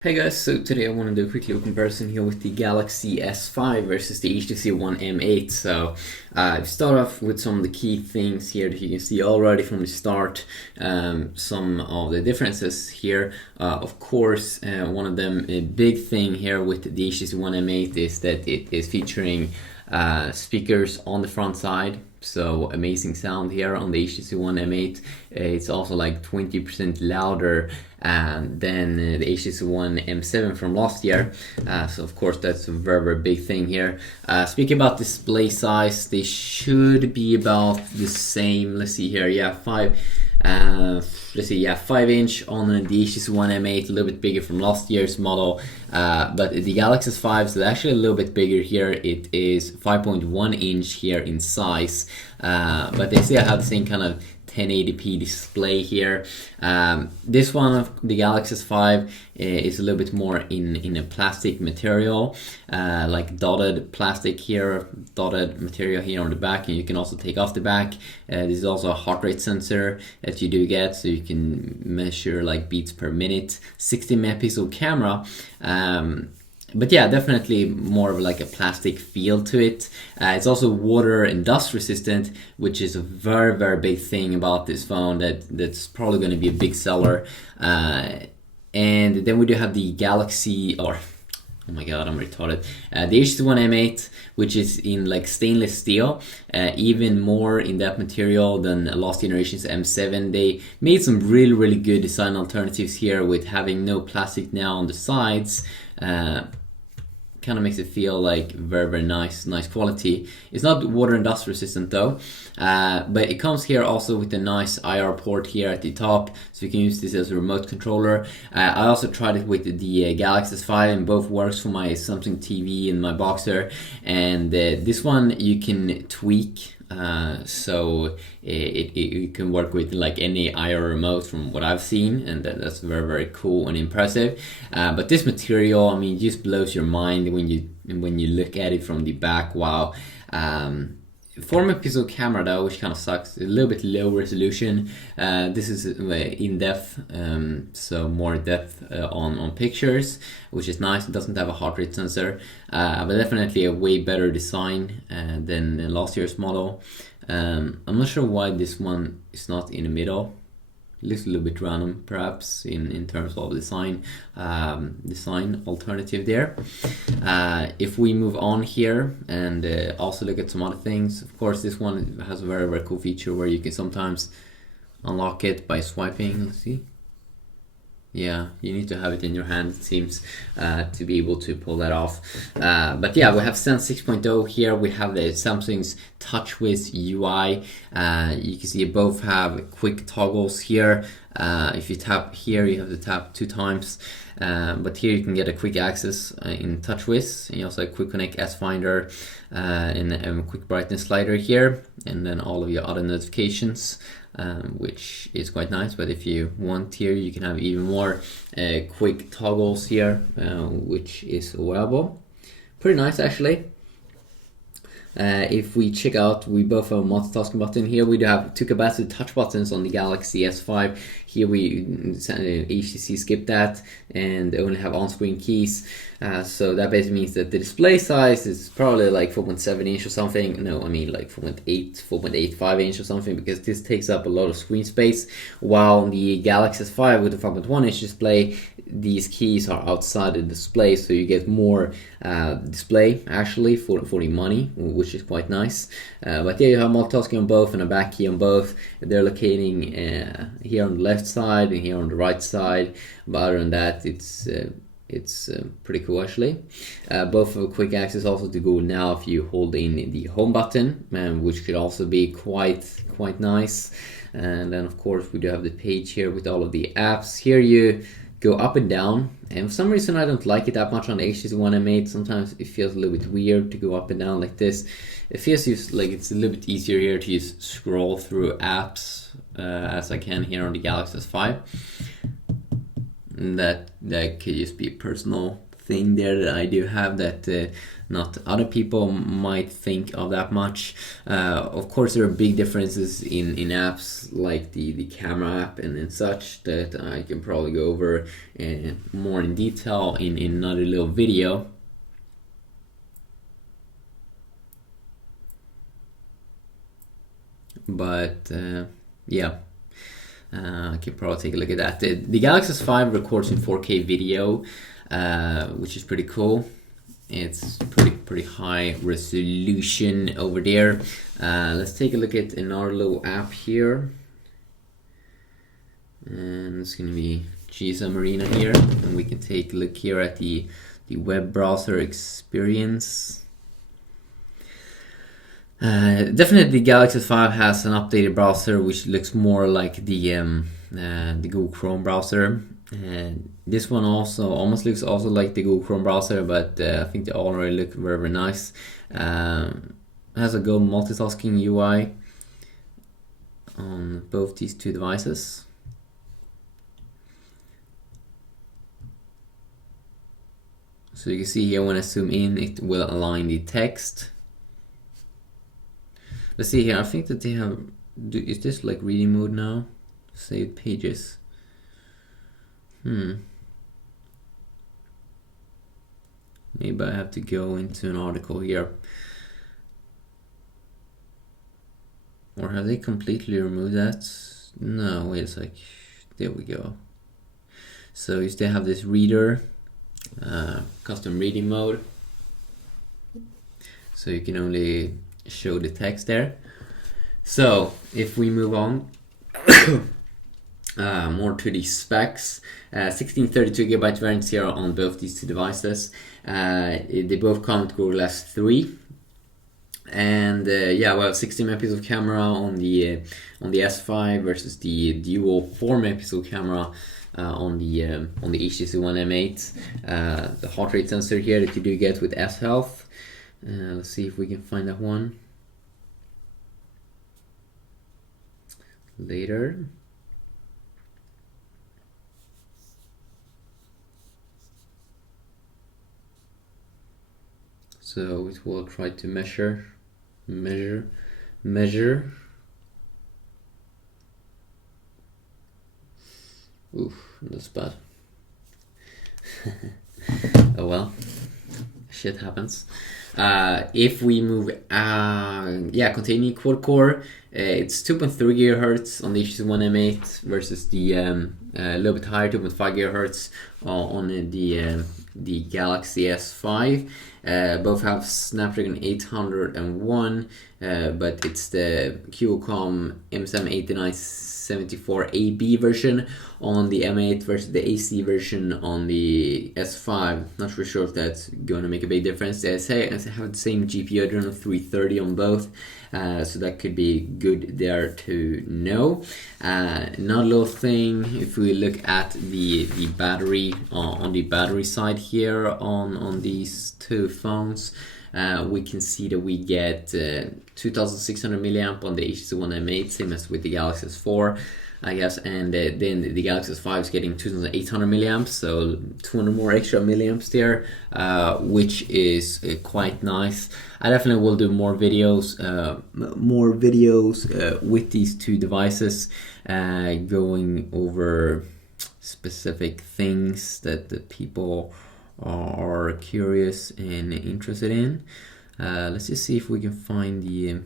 Hey guys, so today I want to do a quick little comparison here with the Galaxy S5 versus the HTC One M8. So start off with some of the key things here that you can see already from the start. Some of the differences here. Of course, one of them, a big thing here with the HTC One M8 is that it is featuring speakers on the front side. So amazing sound here on the HTC One M8. It's also like 20% louder than the HTC One M7 from last year. So of course that's a very big thing here. Speaking about display size, they should be about the same. Let's see here. Yeah, 5-inch on the HTC One M8, a little bit bigger from last year's model. But the Galaxy S5 is actually a little bit bigger here. It is 5.1 inch here in size, but they still have the same kind of 1080p display here. This one of the Galaxy S5 is a little bit more in a plastic material, like dotted plastic here, dotted material here on the back, and you can also take off the back. This is also a heart rate sensor that you do get, so you can measure like beats per minute. 60 megapixel camera. But yeah, definitely more of like a plastic feel to it. It's also water and dust resistant, which is a very big thing about this phone that's probably going to be a big seller. And then we do have the Galaxy, or oh my god, I'm retarded. The HTC One M8, which is in like stainless steel, even more in that material than last generation's M7. They made some really good design alternatives here with having no plastic now on the sides. Kind of makes it feel like very nice quality. It's not water and dust resistant though, but it comes here also with a nice IR port here at the top, so you can use this as a remote controller. I also tried it with the Galaxy S5, and both works for my Samsung TV and my Boxer. And this one you can tweak. So it can work with like any IR remote from what I've seen, and that's very cool and impressive. But this material, I mean, just blows your mind when you look at it from the back. Wow. 4 megapixel camera though, which kind of sucks. A little bit low resolution. This is in depth, so more depth on pictures, which is nice. It doesn't have a heart rate sensor, but definitely a way better design than last year's model. I'm not sure why this one is not in the middle. Looks a little bit random, perhaps, in terms of design alternative there. If we move on here and also look at some other things, of course, this one has a very cool feature where you can sometimes unlock it by swiping. Let's see. Yeah, you need to have it in your hand, it seems, to be able to pull that off. But yeah, we have Sense 6.0 here. We have the Samsung's TouchWiz UI. You can see both have quick toggles here. If you tap here, you have to tap 2 times. But here you can get a quick access in TouchWiz. And you also have Quick Connect S Finder and a quick brightness slider here. And then all of your other notifications. Which is quite nice, but if you want here, you can have even more quick toggles here, which is wearable. Pretty nice actually. If we check out, we both have a multitasking button. Here we do have 2 capacitive touch buttons on the Galaxy S5. Here we HTC skipped that and only have on-screen keys. So that basically means that the display size is probably like 4.7 inch or something. No, I mean like 4.85 inch or something, because this takes up a lot of screen space. While on the Galaxy S5 with the 5.1 inch display, these keys are outside the display, so you get more display actually for the money, which is quite nice. But yeah, you have multitasking on both and a back key on both. They're locating here on the left side and here on the right side, but other than that, it's pretty cool actually. Both have a quick access also to Google Now if you hold in the home button, which could also be quite nice. And then of course we do have the page here with all of the apps. Here you go up and down, and for some reason I don't like it that much on the HTC One M8. Sometimes it feels a little bit weird to go up and down like this. It feels like it's a little bit easier here to just scroll through apps as I can here on the Galaxy S5. And that could just be a personal thing there that I do have that not other people might think of that much. Of course, there are big differences in apps like the camera app and such that I can probably go over more in detail in another little video. But yeah, I can probably take a look at that. The Galaxy S5 records in 4K video, which is pretty cool. It's pretty high resolution over there. Let's take a look at another little app here, and it's gonna be GSM Arena here, and we can take a look here at the web browser experience. Definitely the Galaxy S5 has an updated browser which looks more like the Google Chrome browser. And this one also almost looks also like the Google Chrome browser, but I think they already look very nice. Has a good multitasking UI on both these two devices. So you can see here when I zoom in, it will align the text. Let's see here, I think that they have, is this like reading mode now? Saved pages. Maybe I have to go into an article here. Or have they completely removed that? No, wait a sec. There we go. So you still have this reader, custom reading mode. So you can only show the text there. So if we move on more to the specs, 1632 GB variants here on both these two devices. They both come with Google Glass 3, and yeah, well, 16 megapixel camera on the S5 versus the dual 4 megapixel camera on the HTC One M8. The heart rate sensor here that you do get with S Health. Let's see if we can find that one later. So it will try to measure. Oof, that's bad. Oh well, shit happens. If we move, continue quad core, it's 2.3 gigahertz on the HTC One M8 versus the a little bit higher 2.5 gigahertz on the Galaxy S5. Both have Snapdragon 801, but it's the Qualcomm M78974AB version on the M8 versus the AC version on the S5. Not really sure if that's going to make a big difference. They have the same GPU Adreno 330 on both, so that could be good there to know. Another little thing, if we look at the battery on the battery side here on these two phones, we can see that we get 2600 milliamp on the HTC One M8, same as with the Galaxy S4, I guess, and then the Galaxy S5 is getting 2800 milliamps, so 200 more extra milliamps there, which is quite nice. I definitely will do more videos with these two devices, going over specific things that people are curious and interested in. Let's just see if we can find the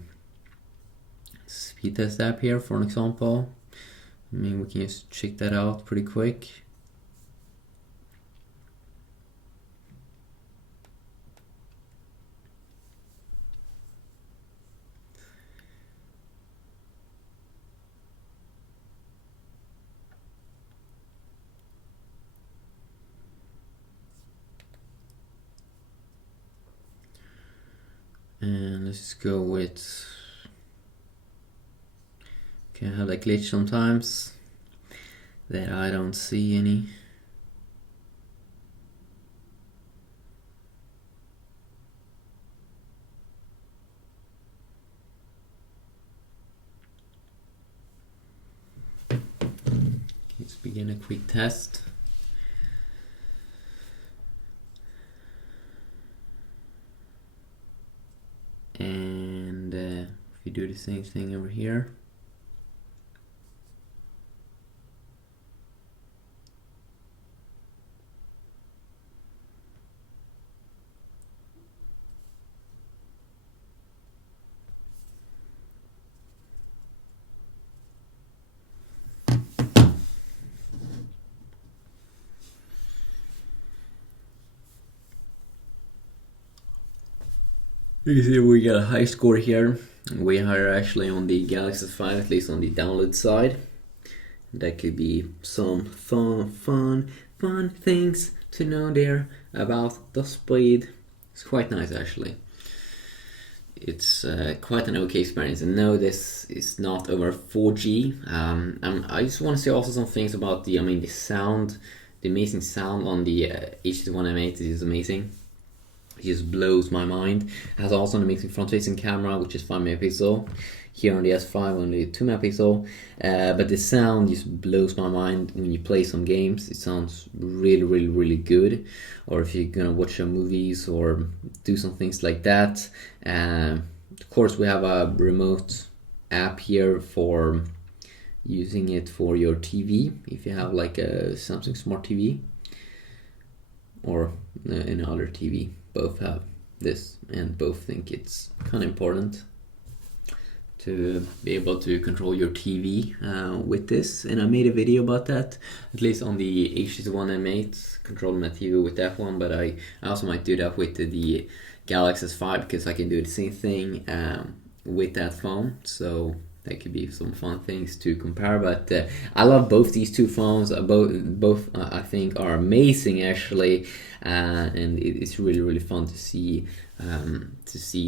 speed test app here for an example. I mean, we can just check that out pretty quick. And let's just go with, can have that glitch sometimes that I don't see any. Let's begin a quick test. could do the same thing over here. You see we got a high score here. We are actually on the Galaxy 5, at least on the download side. That could be some fun things to know there about the speed. It's quite nice actually. It's quite an okay experience. And no, this is not over 4G. I just want to say also some things about the sound, the amazing sound on the HTC One M8 is amazing. It just blows my mind. It has also an amazing front-facing camera, which is 5 megapixel. Here on the S5, only 2 megapixel. But the sound just blows my mind when you play some games. It sounds really good. Or if you're gonna watch some movies or do some things like that. Of course, we have a remote app here for using it for your TV. If you have like a Samsung Smart TV or another TV. Both have this, and both think it's kind of important to be able to control your TV with this. And I made a video about that, at least on the HTC One M8, controlling my TV with that one. But I also might do that with the Galaxy S5 because I can do the same thing with that phone. So that could be some fun things to compare. But I love both these two phones. Both I think are amazing actually, and it's really fun to see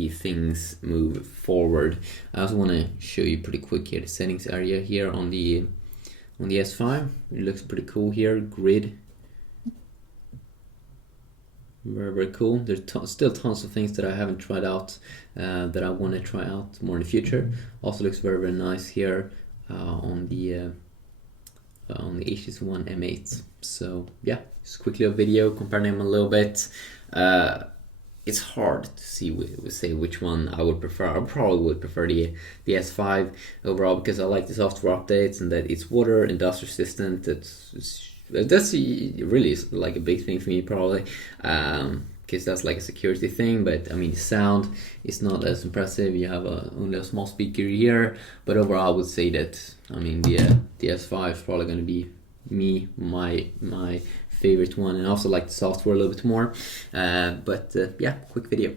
things move forward. I also want to show you pretty quick here the settings area here on the S5. It looks pretty cool here. Grid. Very cool. There's still tons of things that I haven't tried out that I want to try out more in the future. Also looks very nice here on the HTC One M8. So yeah, just quickly a video comparing them a little bit. It's hard to say which one I would prefer. I probably would prefer the S5 overall because I like the software updates and that it's water and dust resistant. That's really like a big thing for me probably, because that's like a security thing. But I mean the sound is not as impressive. You have only a small speaker here, but overall I would say that the S5 is probably going to be my favorite one, and I also like the software a little bit more. But yeah, quick video.